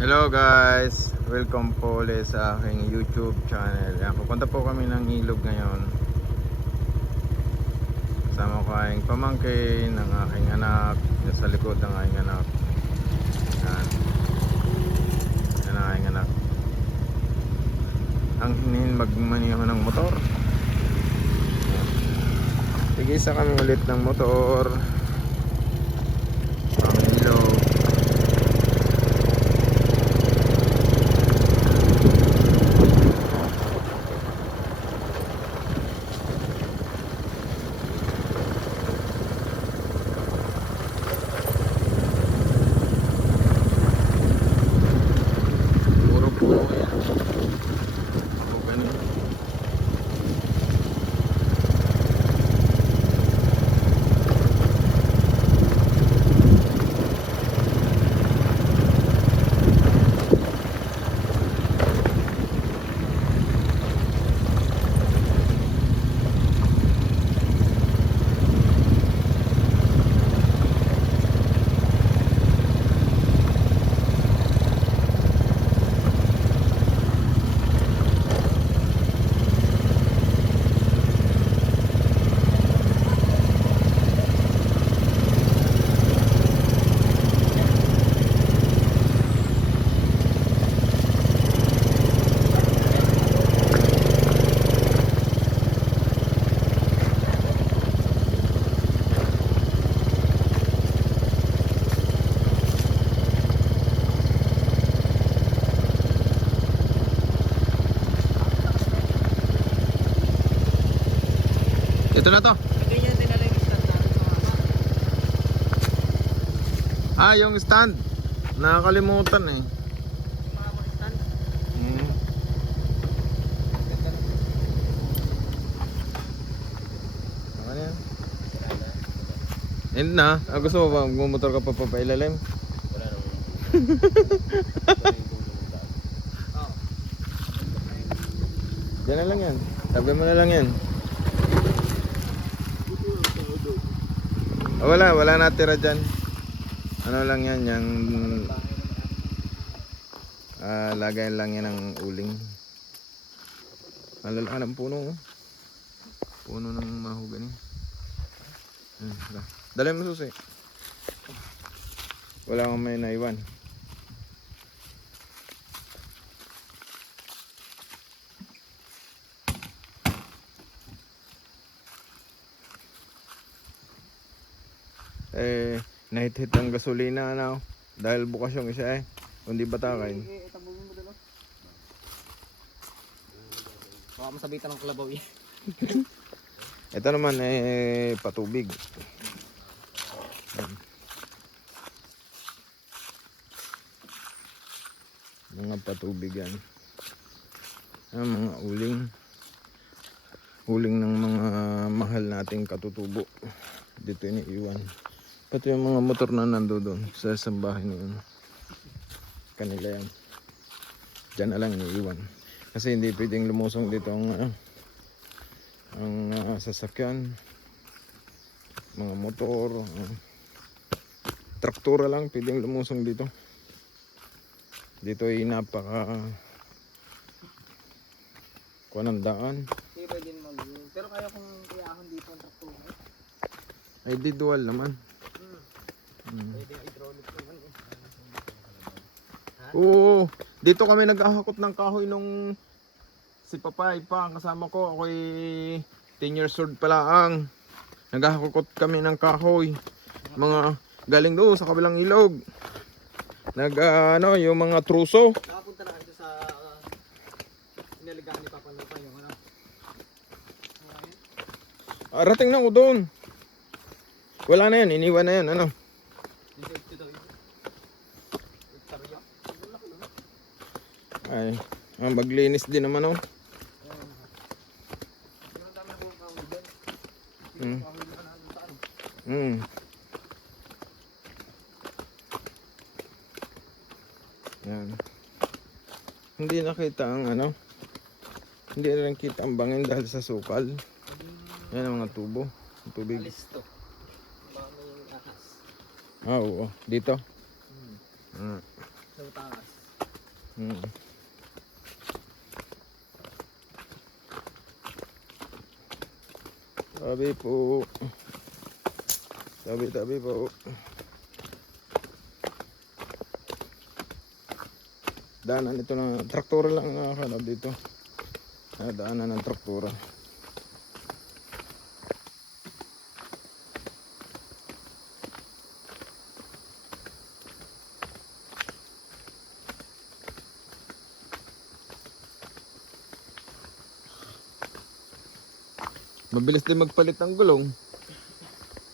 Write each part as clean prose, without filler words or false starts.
Hello guys, welcome po ulit sa aking YouTube channel. Yan, pupunta po kami ng ilog ngayon. Kasama ko aking pamangkin, ng aking anak, yung sa likod ng aking anak. Yan, yan ang aking anak. Ang hinin magmaniho ng motor. Tigisa kami ulit ng motor. Ang ilog. Ito na to. Ganyan din nalang yung stand namin sa mama. Ah, yung stand. Nakakalimutan eh. Yung mga mga stand. Ano yan? End na. Ah, gusto mo ba magmumotor ka pa papailalim? Wala nang Oo. Diyan na lang yan. Tabi mo na lang yan. Ah, wala natira dyan. Ano lang yan, yung lagayan lang yan ng uling. Malalaki ng puno. Oh. Puno ng mahogany. Dali mo susi. Wala akong may naiwan. Nahit-hit ang gasolina na dahil bukas yung isa kundi batakain. Itabugin mo doon. Baka masabitan ng kalabaw eh. Ito naman patubig. Mga patubig yan. Mga uling ng mga mahal nating katutubo. Dito iniiwan. Pati yung mga motor na nandoon sa bahay niyon. Kanila yan. Diyan na lang iniiwan. Kasi hindi pwedeng lumusong dito ang sasakyan. Mga motor. Traktura lang pwedeng lumusong dito. Dito ay napaka daan. Hindi pwede mag pero kaya kung iahon dito ang traktor. Ay di dual naman. Pwede yung hydraulic naman eh. Oo, dito kami naghahakot ng kahoy nung si Papay pa ang kasama ko. Ako'y 10 years old pala ang naghahakot kami ng kahoy. Mga galing doon sa kabilang ilog. Yung mga truso. Nakapunta na kayo sa inaligaan ni Papa Lupa yung ano. Rating na ko doon. Wala na yan, iniwan na yan. Ano? Yung safety daw yun. Victoria. Ay, maglinis din naman oh. Pero ang dami na kung kahoy dyan. Mm. Kahoy na natin saan. Yan. Hindi nakita ang hindi na rin kita ang bangin dahil sa sukal. Yan ang mga tubo, tubig. Alis to. Baka may ahas. Ah, oo. Dito. Sa taas. Hmm. Tabi po. Tabi po. Daanan ito ng traktora lang nakakalab dito. Daanan ng traktora. Mabilis din magpalit ng gulong.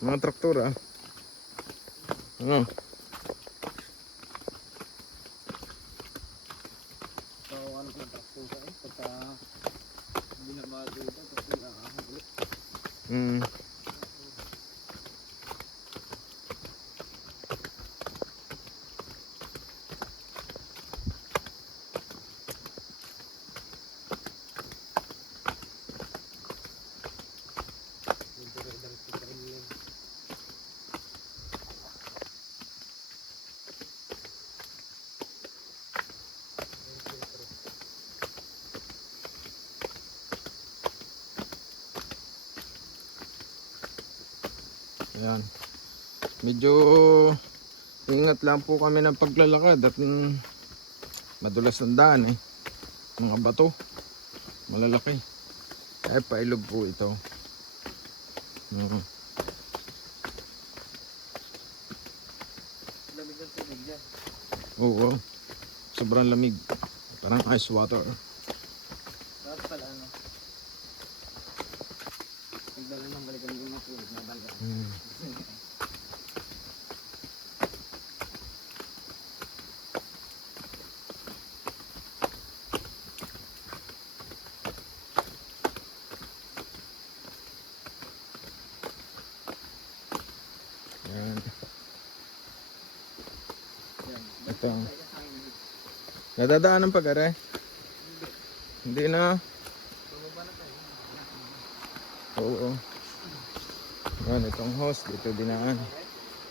Mga traktora. Ano? So, ano kung takpo ka eh, pagka hindi na magawa ito, tapos nakakahang ulit. Hmm. Ayan. Medyo ingat lang po kami ng paglalakad at madulas ang daan eh. Mga bato. Malalaki. Ay pailog po ito. Lamig ng tubig dyan. Oo. Sobrang lamig. Parang ice water. Tapos pala ano, nagdala ng balikan yung mga tubig na balikan. Ayan. Yan. Ito. Nadadaan ng pag-are? Hindi na. Bumaba na tayo. Oo. Ayan, itong host. Dito dinaan.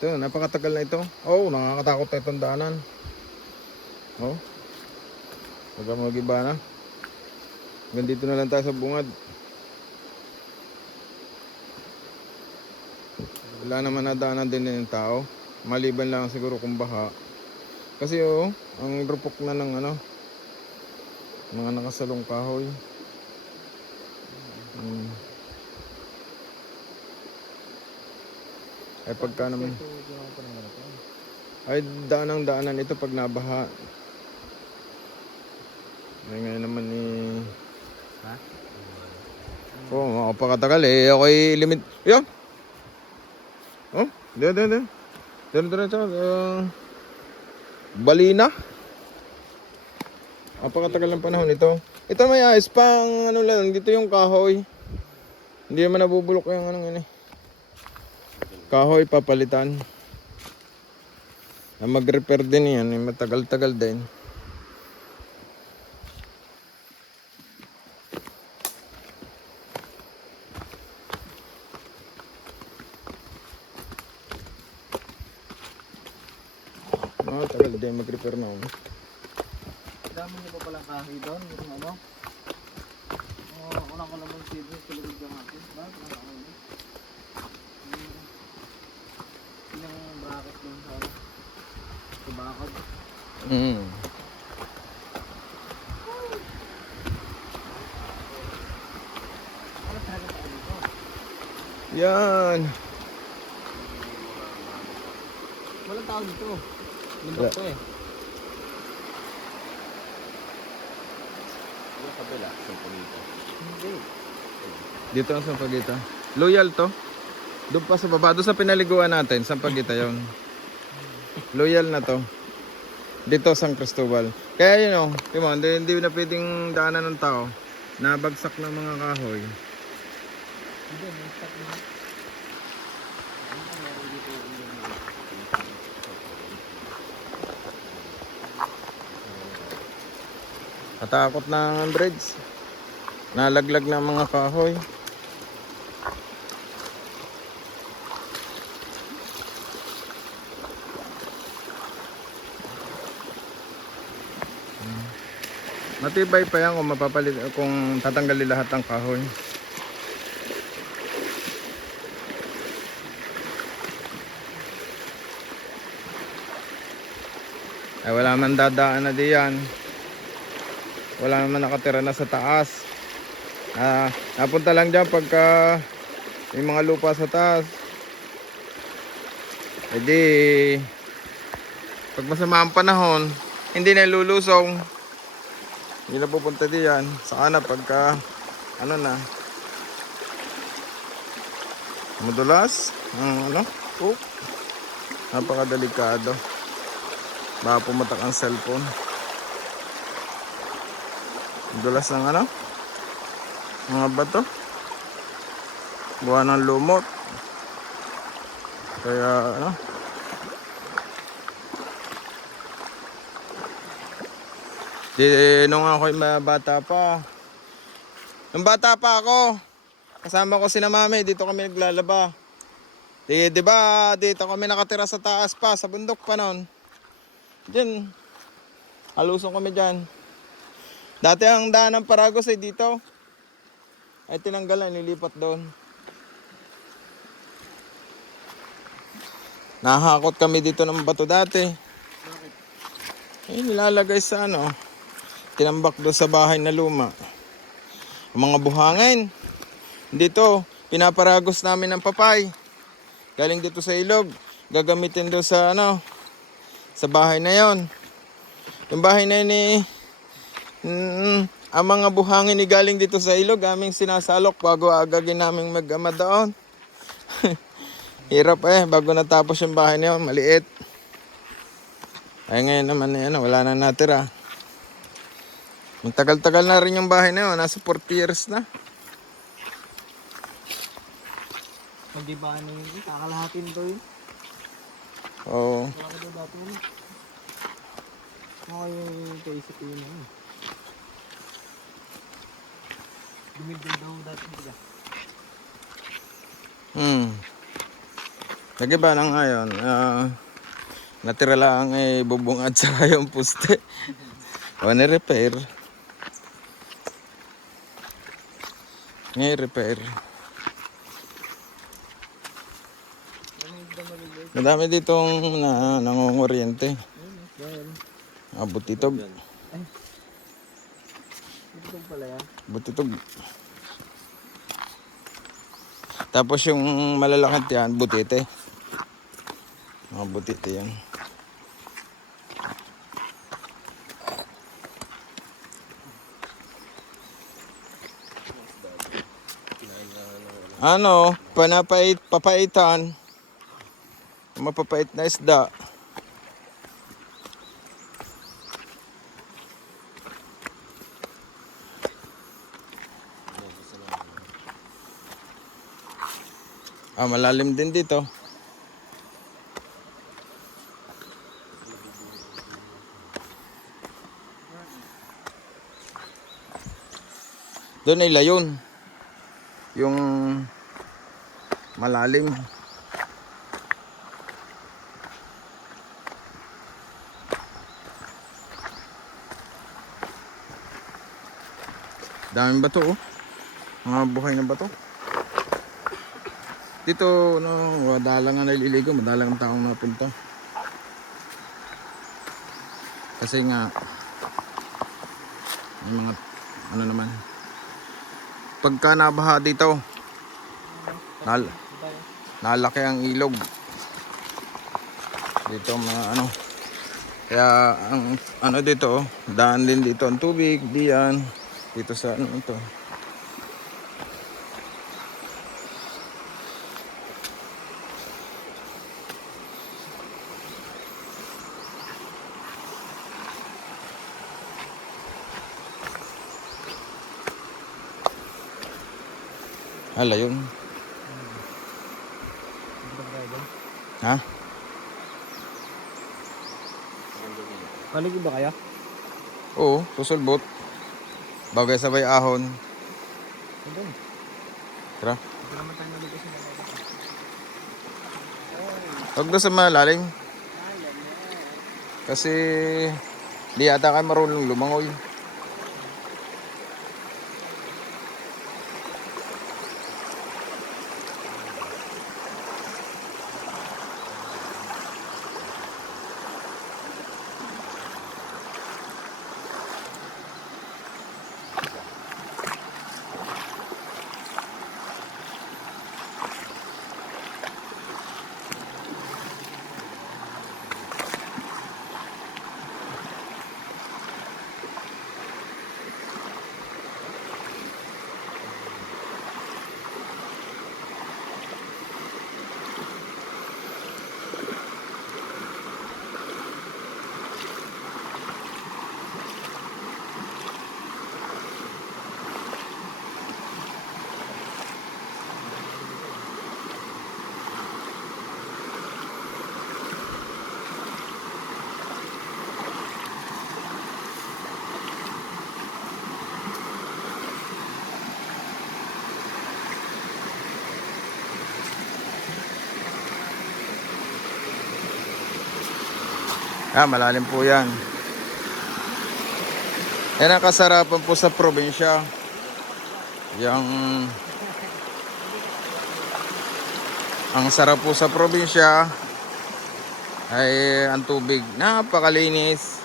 Ito, napakatagal na ito. Oh, nakakatakot na itong daanan. Oh. Huwag kang mag-iba na. Hanggang dito na lang tayo sa bungad. Wala naman nadaanan din ng tao. Maliban lang siguro kung baha. Kasi oh, ang rupok na ng ano, mga nakasalong kahoy. Ay pagka naman, ay daanan ito pag nabaha. Ay ngayon naman eh. Ha? Oo, makapakatagal eh. Okay, limit. Yan! Oh, doon. Balina. Napakatagal ng panahon ito. Ito may ayos pang ano lang, dito yung kahoy. Hindi naman nabubulok yung ano yun eh. Kahoy papalitan. Mag-repair din yan, matagal-tagal din. Tagal din mag-repair na ako. Dami niyo pa palang kahoy doon, yung ano? Unang ko naman silver sa likod ng atin. Bakit na ako yun? Ilang bracket yung sa ano? Sa bakod. Ano talaga sa dito? Yan. Walang tao dito. Lindok to eh. Yung kabila, sa pagita. Hindi. Dito ang Sampaguita. Loyal to. Doon pa sa baba, doon sa pinaliguan natin, Sampaguita yon. Loyal na to. Dito San Cristobal. Kaya yun o, hindi na pwedeng daanan ng tao. Nabagsak ng mga kahoy. Hindi, may stock din. Katakot ng bridge. Nalaglag ng mga kahoy. Matibay pa yan kung mapapalit, kung tatanggalin lahat ng kahoy. Ay wala man dadaan na diyan. Wala naman nakatira na sa taas. Napunta lang dyan pagka may mga lupa sa taas. E di, pag masama ang panahon, hindi na lulusong. Hindi na pupunta diyan. Saka na pagka ano na, madulas ang ano, napakadelikado. Baka pumatak ang cellphone. Dulas ng ano, mga bato, buwan ng lumot. Kaya ano, nung ako'y bata pa, nung bata pa ako, kasama ko sina mami, dito kami naglalaba. Di ba dito kami nakatira sa taas pa, sa bundok pa noon. Diyan, halusong kami dyan. Dati ang daan ng Paragos ay dito. Ay tinanggalan, nilipat doon. Nahakot kami dito ng bato dati. Eh, nilalagay sa ano, tinambak doon sa bahay na luma. Ang mga buhangin. Dito, pinaparagos namin ng papay. Galing dito sa ilog. Gagamitin doon sa ano, sa bahay na yon. Yung bahay na yun ang mga buhangin ni galing dito sa ilog, aming sinasalok bago agagin naming mag-ama doon. Hirap bago natapos yung bahay na yun, maliit. Ay ngayon naman wala na natira. Magtagal-tagal na rin yung bahay na yun, nasa 40 years na. Mag-iba ano yun, kakalahatin to yun. Oo. Wala ka daw dati mo. Ano yung kaisip yun yun? Dumigil daw dati nila. Nagiba na ngayon. Natira lang bubungad sa yung poste. O ni-repair. Repair. Madami ditong nangunguryente. Butitog. Ito pala yan. Butitog. Tapos yung malalakit yan, butite. Mga butite yan. Ano, papaitan. Mapapait na isda. Malalim din dito. Doon ay layon. Yung malalim. Daming bato Mga buhay na bato. Dito madalang nga naliligo, madalang ang taong napunta. Kasi nga may mga naman. Pagka nabaha dito, nalaki ang ilog. Dito mga kaya ang dito daan din dito ang tubig diyan dito sa ito. Hala yun. Ha? Paligid ba kaya? Oo, susulbot. Bagay sabay ahon. Doon. Tara. Ito naman tayo naligo sa mga. Huwag doon sa malalim. Kasi di ata kayo marunong lumangoy. Malalim po yan. Yan ang kasarapan po sa probinsya. Ang sarap po sa probinsya ay ang tubig. Napakalinis.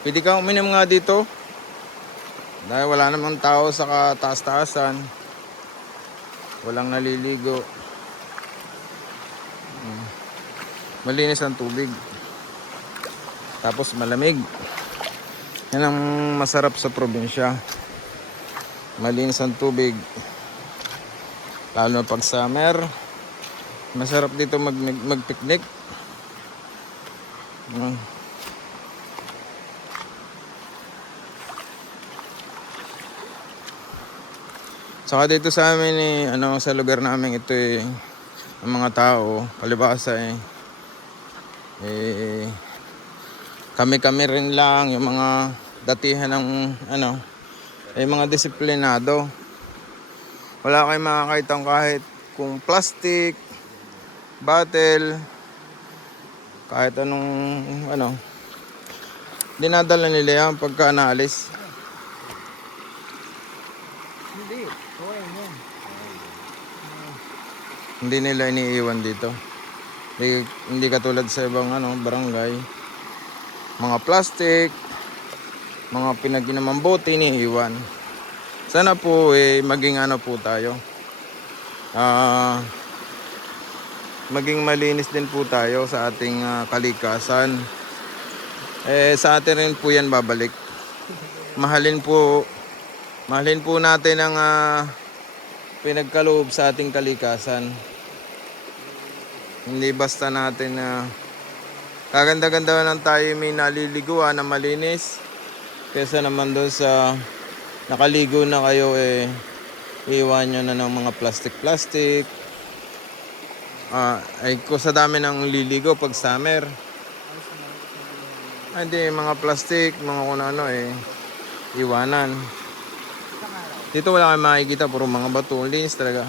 Pwede kang uminom nga dito. Dahil wala namang tao sa kataas-taasan. Walang naliligo. Malinis ang tubig. Tapos malamig. Yan ang masarap sa probinsya. Malinis ang tubig. Lalo na pag summer. Masarap dito mag-picnic. Saka dito sa amin sa lugar namin ito ang mga tao, palibasa kami rin lang yung mga datihan ng mga disiplinado. Wala kayong makakita kahit kung plastic, bottle, kahit anong dinadala nila yan pagka naalis. Hindi nila iniiwan dito. Hindi katulad sa ibang barangay. Mga plastic, mga pinag-inamang bote iniiwan. Sana po maging po tayo. Maging malinis din po tayo sa ating kalikasan. Sa atin rin po yan babalik. Mahalin po natin ang pinagkaloob sa ating kalikasan. Hindi basta natin kaganda-ganda lang tayo may naliliguan na malinis. Kesa naman doon sa nakaligo na kayo iwan nyo na ng mga plastic. Sa dami ng liligo pag summer. Hindi, mga plastic, mga kung ano iwanan. Dito wala kayong makikita, puro mga bato. Linis talaga.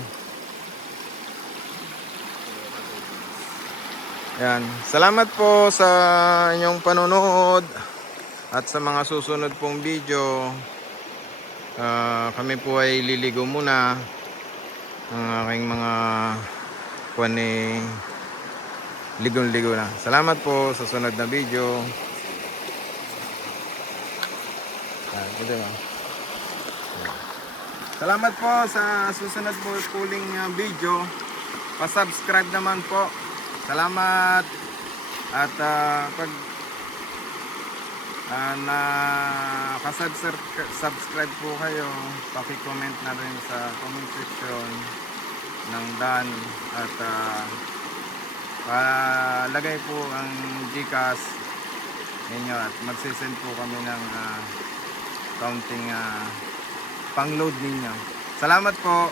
Yan. Salamat po sa inyong panonood at sa mga susunod pong video. Kami po ay liligo muna ng aking mga ligo-ligo na. Salamat po sa sunod na video. Salamat po sa susunod po puling video. Pa-subscribe naman po. Salamat. At pag subscribe po kayo, paki-comment na rin sa comment section ng Dan at lagay po ang GCash ninyo at magsisend po kami ng counting pang-load ninyo. Salamat po.